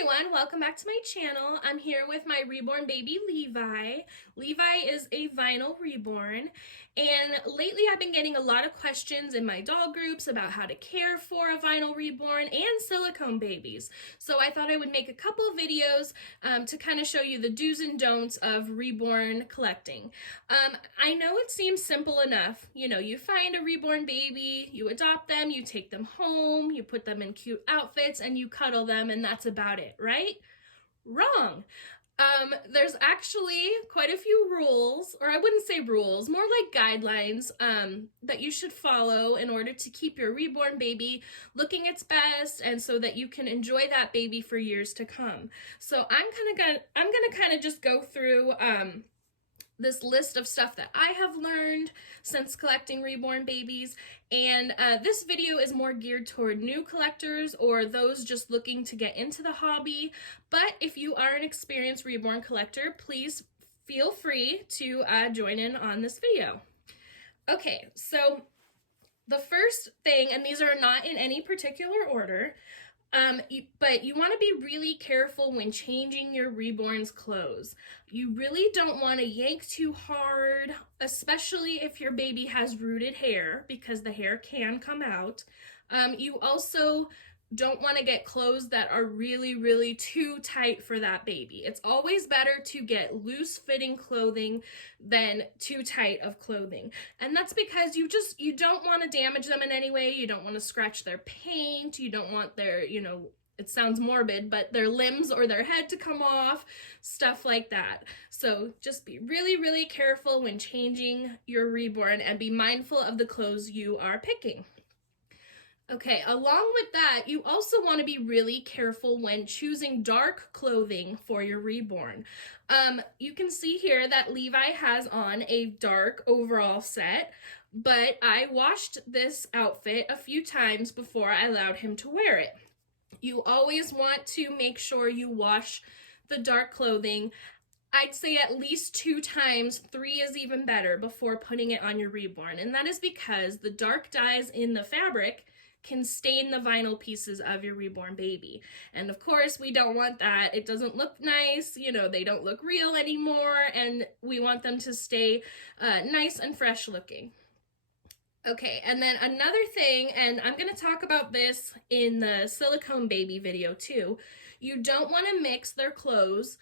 everyone, welcome back to my channel. I'm here with my reborn baby Levi. Levi is a vinyl reborn, and lately I've been getting a lot of questions in my doll groups about how to care for a vinyl reborn and silicone babies. So I thought I would make a couple of videos to kind of show you the do's and don'ts of reborn collecting. I know it seems simple enough. You know, you find a reborn baby, you adopt them, you take them home, you put them in cute outfits, and you cuddle them, and that's about it, right? Wrong. There's actually quite a few rules, or I wouldn't say rules, more like guidelines that you should follow in order to keep your reborn baby looking its best, and so that you can enjoy that baby for years to come. So I'm gonna kind of just go through this list of stuff that I have learned since collecting reborn babies, and this video is more geared toward new collectors or those just looking to get into the hobby. But if you are an experienced reborn collector, please feel free to join in on this video. Okay, so the first thing, and these are not in any particular order, but you want to be really careful when changing your reborn's clothes. You really don't want to yank too hard, especially if your baby has rooted hair, because the hair can come out. You also don't want to get clothes that are really too tight for that baby. It's always better to get loose fitting clothing than too tight of clothing. And that's because you don't want to damage them in any way. You don't want to scratch their paint. You don't want their, it sounds morbid, but their limbs or their head to come off, stuff like that. So just be really careful when changing your reborn and be mindful of the clothes you are picking. Okay, along with that, you also want to be really careful when choosing dark clothing for your reborn. You can see here that Levi has on a dark overall set, but I washed this outfit a few times before I allowed him to wear it. You always want to make sure you wash the dark clothing. I'd say at least 2 times, 3 is even better, before putting it on your reborn. And that is because the dark dyes in the fabric can stain the vinyl pieces of your reborn baby. And of course, we don't want that. It doesn't look nice, they don't look real anymore, and we want them to stay nice and fresh looking. Okay, and then another thing, and I'm going to talk about this in the silicone baby video too, you don't want to mix their clothes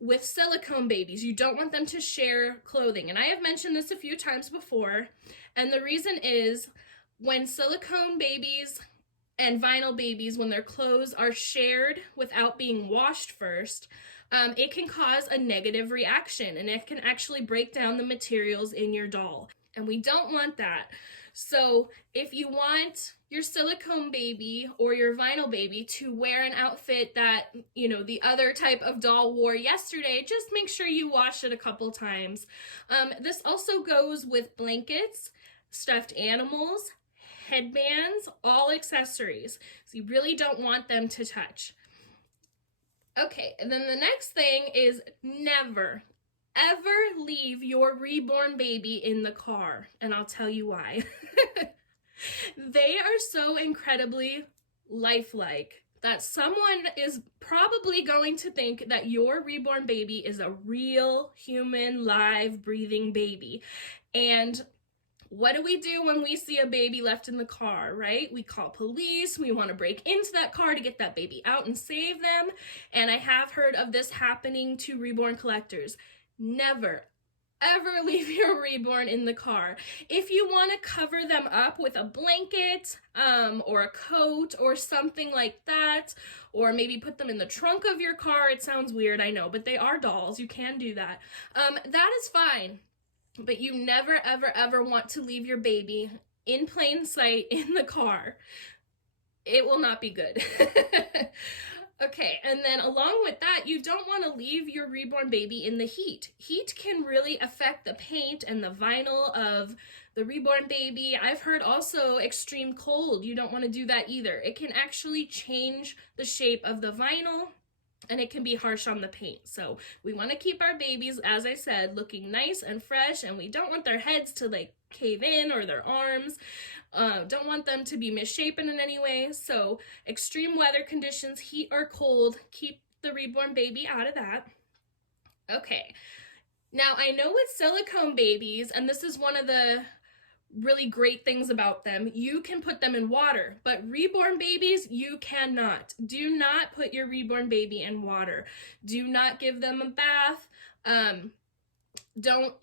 with silicone babies. You don't want them to share clothing. And I have mentioned this a few times before, and the reason is, when silicone babies and vinyl babies, when their clothes are shared without being washed first, it can cause a negative reaction, and it can actually break down the materials in your doll. And we don't want that. So if you want your silicone baby or your vinyl baby to wear an outfit that, the other type of doll wore yesterday, just make sure you wash it a couple times. This also goes with blankets, stuffed animals, headbands, all accessories. So you really don't want them to touch. Okay, and then the next thing is never, ever leave your reborn baby in the car, and I'll tell you why. They are so incredibly lifelike that someone is probably going to think that your reborn baby is a real human, live, breathing baby. And what do we do when we see a baby left in the car, right? We call police. We want to break into that car to get that baby out and save them. And I have heard of this happening to reborn collectors. Never, ever leave your reborn in the car. If you want to cover them up with a blanket or a coat or something like that, or maybe put them in the trunk of your car, it sounds weird, I know, but they are dolls. You can do that. That is fine. But you never, ever want to leave your baby in plain sight in the car. It will not be good. Okay, and then along with that, you don't want to leave your reborn baby in the heat. Heat can really affect the paint and the vinyl of the reborn baby. I've heard also extreme cold. You don't want to do that either. It can actually change the shape of the vinyl, and it can be harsh on the paint. So we want to keep our babies, as I said, looking nice and fresh, and we don't want their heads to cave in, or their arms, don't want them to be misshapen in any way. So extreme weather conditions, heat or cold, keep the reborn baby out of that. Okay, now I know with silicone babies, and this is one of the really great things about them, you can put them in water, but reborn babies, you cannot. Do not put your reborn baby in water. Do not give them a bath. Don't,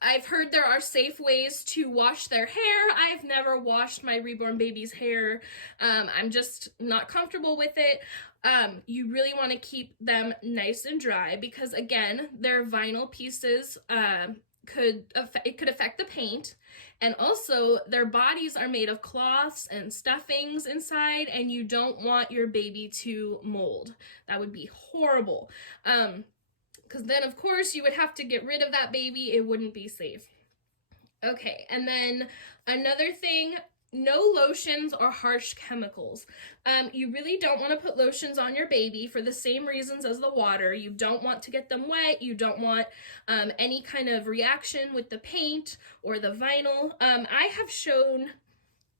I've heard there are safe ways to wash their hair. I've never washed my reborn baby's hair. I'm just not comfortable with it. You really want to keep them nice and dry because, again, their vinyl pieces could affect the paint, and also their bodies are made of cloths and stuffings inside, and you don't want your baby to mold. That would be horrible. Because then, of course, you would have to get rid of that baby. It wouldn't be safe. Okay, and then another thing, no lotions or harsh chemicals. You really don't want to put lotions on your baby for the same reasons as the water. You don't want to get them wet. You don't want any kind of reaction with the paint or the vinyl. I have shown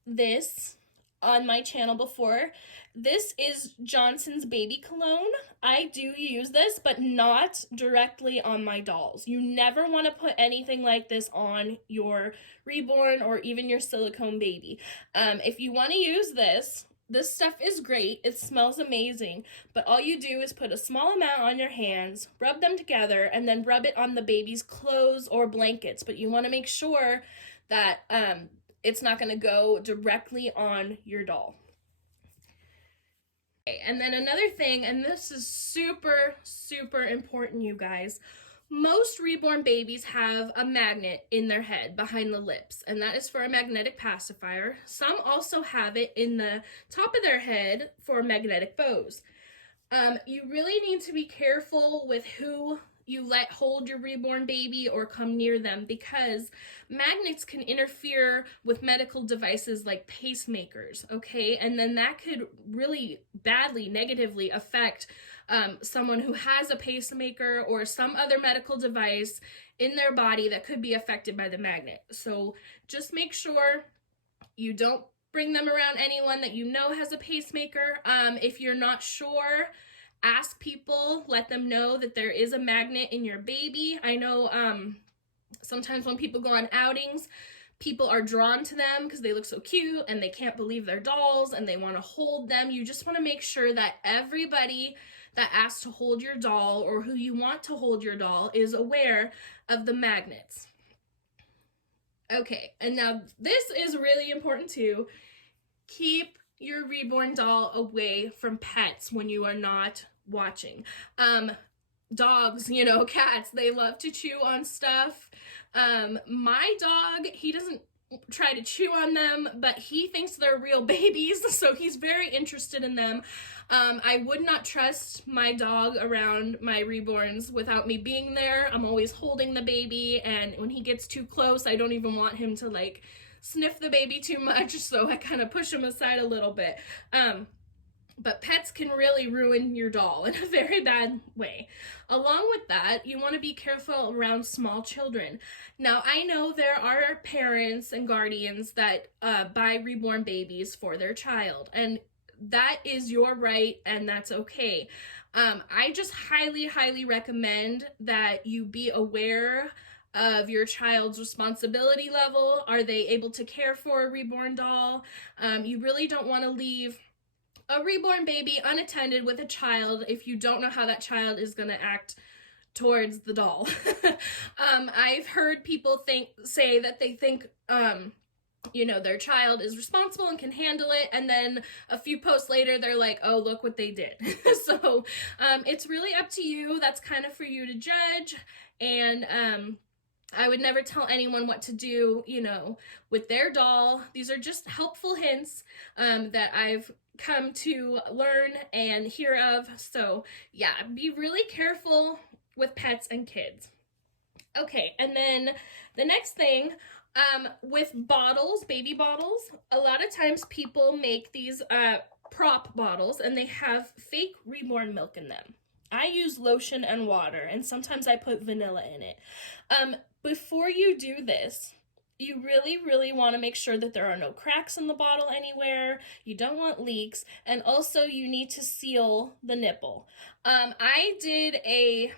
this on my channel before. This is Johnson's baby cologne. I do use this, but not directly on my dolls. You never want to put anything like this on your reborn or even your silicone baby. If you want to use this stuff is great. It smells amazing, but all you do is put a small amount on your hands, rub them together, and then rub it on the baby's clothes or blankets. But you want to make sure that it's not going to go directly on your doll. Okay, and then another thing, and this is super, super important, you guys. Most reborn babies have a magnet in their head behind the lips, and that is for a magnetic pacifier. Some also have it in the top of their head for magnetic bows. You really need to be careful with who you let hold your reborn baby or come near them, because magnets can interfere with medical devices like pacemakers, okay? And then that could really badly, negatively affect someone who has a pacemaker or some other medical device in their body that could be affected by the magnet. So just make sure you don't bring them around anyone that you know has a pacemaker. If you're not sure, ask people, let them know that there is a magnet in your baby. I know sometimes when people go on outings, people are drawn to them because they look so cute and they can't believe they're dolls and they want to hold them. You just want to make sure that everybody that asks to hold your doll or who you want to hold your doll is aware of the magnets. Okay, and now this is really important too. Keep your reborn doll away from pets when you are not watching. Dogs, cats, they love to chew on stuff. My dog, he doesn't try to chew on them, but he thinks they're real babies, so he's very interested in them. I would not trust my dog around my reborns without me being there. I'm always holding the baby, and when he gets too close, I don't even want him to sniff the baby too much, so I kind of push him aside a little bit. But pets can really ruin your doll in a very bad way. Along with that, you want to be careful around small children. Now, I know there are parents and guardians that buy reborn babies for their child, and that is your right, and that's okay. I just highly, highly recommend that you be aware of your child's responsibility level. Are they able to care for a reborn doll? You really don't want to leave a reborn baby unattended with a child if you don't know how that child is going to act towards the doll. I've heard people say that they think their child is responsible and can handle it, and then a few posts later they're like, oh, look what they did. So it's really up to you. That's kind of for you to judge, and I would never tell anyone what to do, with their doll. These are just helpful hints that I've come to learn and hear of. So yeah, be really careful with pets and kids. Okay, and then the next thing, with bottles, baby bottles, a lot of times people make these prop bottles and they have fake reborn milk in them. I use lotion and water, and sometimes I put vanilla in it. Before you do this, You really want to make sure that there are no cracks in the bottle anywhere. You don't want leaks. And also you need to seal the nipple. I did a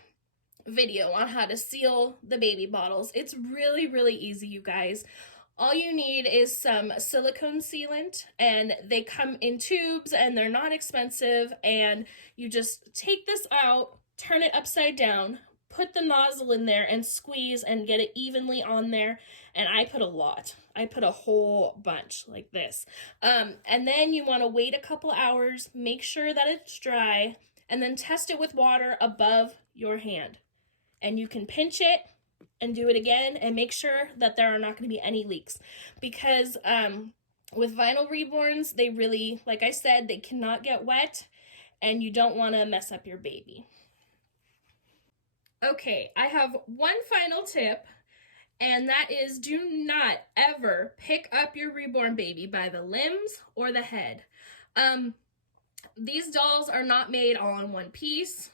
video on how to seal the baby bottles. It's really easy, you guys. All you need is some silicone sealant, and they come in tubes and they're not expensive, and you just take this out, turn it upside down, put the nozzle in there and squeeze and get it evenly on there. And I put a lot. I put a whole bunch like this. And then you want to wait a couple hours, make sure that it's dry, and then test it with water above your hand. And you can pinch it and do it again and make sure that there are not going to be any leaks, because with vinyl reborns, they really, like I said, they cannot get wet, and you don't want to mess up your baby. Okay, I have one final tip, and that is, do not ever pick up your reborn baby by the limbs or the head. These dolls are not made all in one piece.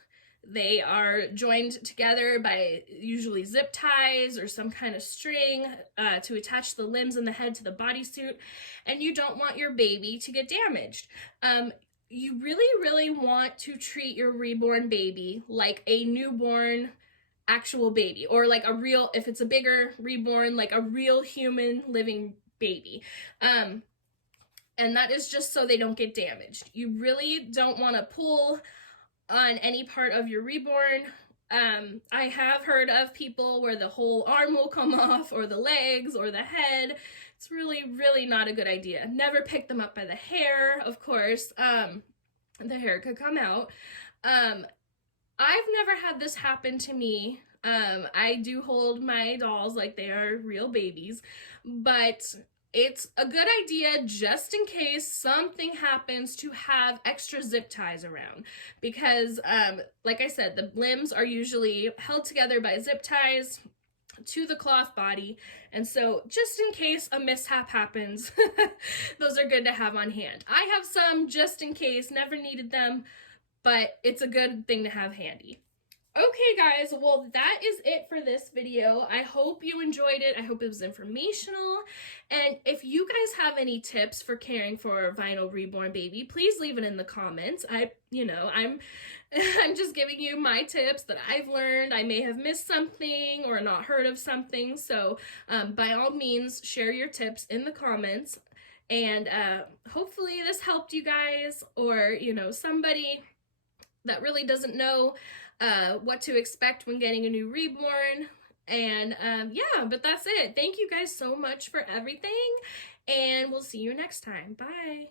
They are joined together by usually zip ties or some kind of string to attach the limbs and the head to the bodysuit, and you don't want your baby to get damaged. You really want to treat your reborn baby like a newborn actual baby, or like a real, if it's a bigger reborn, like a real human living baby. And that is just so they don't get damaged. You really don't want to pull on any part of your reborn. I have heard of people where the whole arm will come off, or the legs, or the head. It's really not a good idea. Never pick them up by the hair, of course. The hair could come out. I've never had this happen to me. I do hold my dolls like they are real babies, but it's a good idea, just in case something happens, to have extra zip ties around, because like I said, the limbs are usually held together by zip ties to the cloth body, and so just in case a mishap happens, those are good to have on hand. I have some just in case, never needed them, but it's a good thing to have handy. Okay guys, well that is it for this video. I hope you enjoyed it. I hope it was informational. And if you guys have any tips for caring for a vinyl reborn baby, please leave it in the comments. I'm just giving you my tips that I've learned. I may have missed something or not heard of something. So by all means, share your tips in the comments. And hopefully this helped you guys, or somebody that really doesn't know what to expect when getting a new reborn. And yeah, but that's it. Thank you guys so much for everything, and we'll see you next time. Bye.